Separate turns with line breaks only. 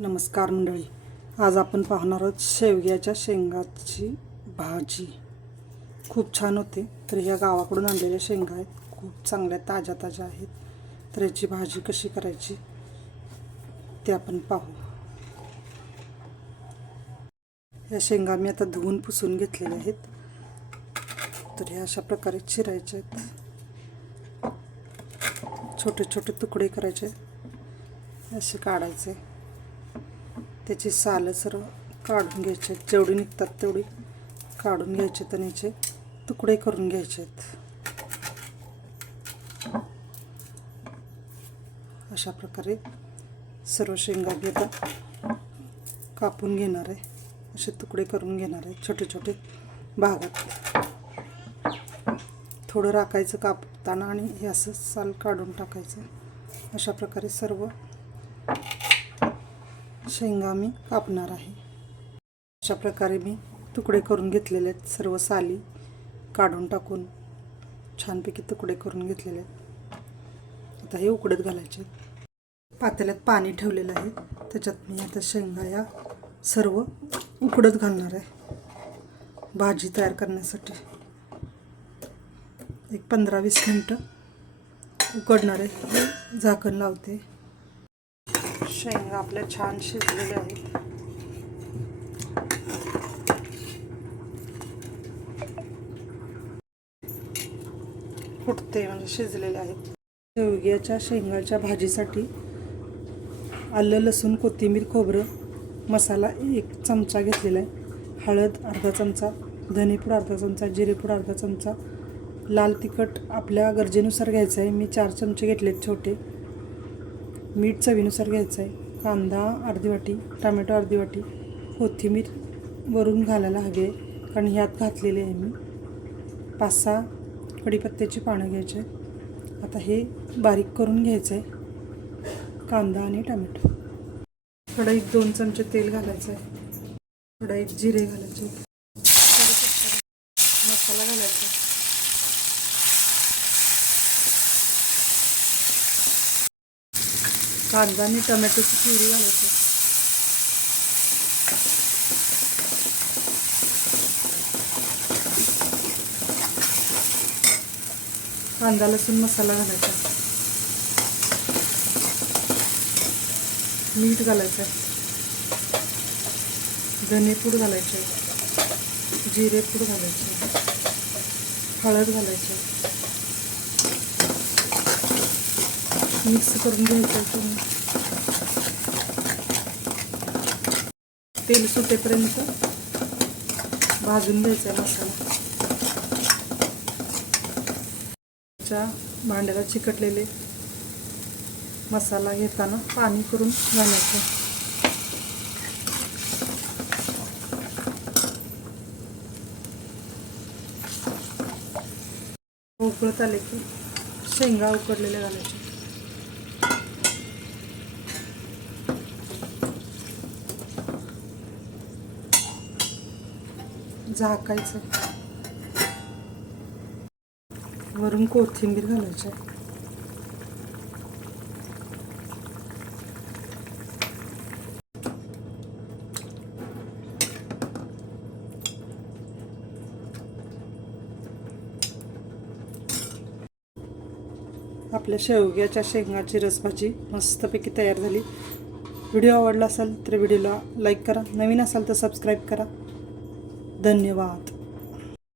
नमस्कार मंडळी. आज आपण पाहणार आहोत शेवग्याच्या शेंगाची भाजी. खूप छान होते. तर ह्या गावाकडून आणलेल्या शेंगा आहेत. खूप चांगल्या ताज्या ताज्या आहेत. तर याची भाजी कशी करायची ते आपण पाहू. या शेंगा मी आता धुवून पुसून घेतलेल्या आहेत. तर ह्या अशा प्रकारे चिरायच्या आहेत. छोटे छोटे तुकडे करायचे. असे काढायचे. त्याची सालं सर्व काढून घ्यायचे. जेवढी निघतात तेवढी काढून घ्यायचे आणि याचे तुकडे करून घ्यायचे. अशा प्रकारे सर्व शेंगा घेता कापून घेणार आहे. असे तुकडे करून घेणार आहे. छोटे छोटे भागात. थोडं राखायचं कापताना आणि हे असं साल काढून टाकायचं. अशा प्रकारे सर्व शेंगा मी कापणार आहे. अशा प्रकारे मी तुकडे करून घेतलेले आहेत. सर्व साली काढून टाकून छानपैकी तुकडे करून घेतलेले आहेत. आता हे उकडत घालायचे पातेल्यात पाणी ठेवलेलं आहे. त्याच्यात मी आता शेंगा या सर्व उकडत घालणार आहे. भाजी तयार करण्यासाठी. एक पंधरा वीस मिनटं उकडणार आहे. झाकण लावते. शेंगा आपल्या छान शिजलेल्या आहेत. फुटते म्हणजे शिजलेले आहेत. शेवग्याच्या शेंगाच्या भाजीसाठी आलं लसूण कोथिंबीर खोबरं मसाला एक चमचा घेतलेला आहे. हळद अर्धा चमचा धनेपूड अर्धा चमचा जिरेपूड अर्धा चमचा लाल तिखट आपल्या गरजेनुसार घ्यायचं आहे. मी चार चमचे घेतलेत छोटे. मीठ चवीनुसार घ्यायचं आहे. कांदा अर्धी वाटी टमॅटो अर्धी वाटी कोथिंबीर वरून घालायला हवी आहे. कारण ह्यात घातलेले आहे मी. पाच सहा कढीपत्त्याची पानं घ्यायची आहे आता हे बारीक करून घ्यायचं आहे. कांदा आणि टमॅटो. कढईत दोन चमचे तेल घालायचं आहे. कढईत जिरे घालायचे. मसाला घालायचा कांदा आणि टमॅटोची प्युरी घालायची. कांदा लसूण मसाला घालायचा. मीठ घालायचं. धनेपूड घालायचे. जिरेपूड घालायचे. हळद घालायचे. मिक्स करून घ्यायचं तुम्ही तेल सुटेपर्यंत भाजून घ्यायचा आहे मसाला. च्या भांड्याला चिकटलेले मसाला घेताना पाणी करून घालायचं. उकळत आले की शेंगा उकडलेल्या घालायच्या. झाकायचं. वरून कोथिंबीर घालायची. आपल्या शेवग्याच्या शेंगाची रसभाजी मस्तपैकी तयार झाली. व्हिडिओ आवडला असेल तर व्हिडिओला लाईक करा. नवीन असाल तर सबस्क्राईब करा. धन्यवाद.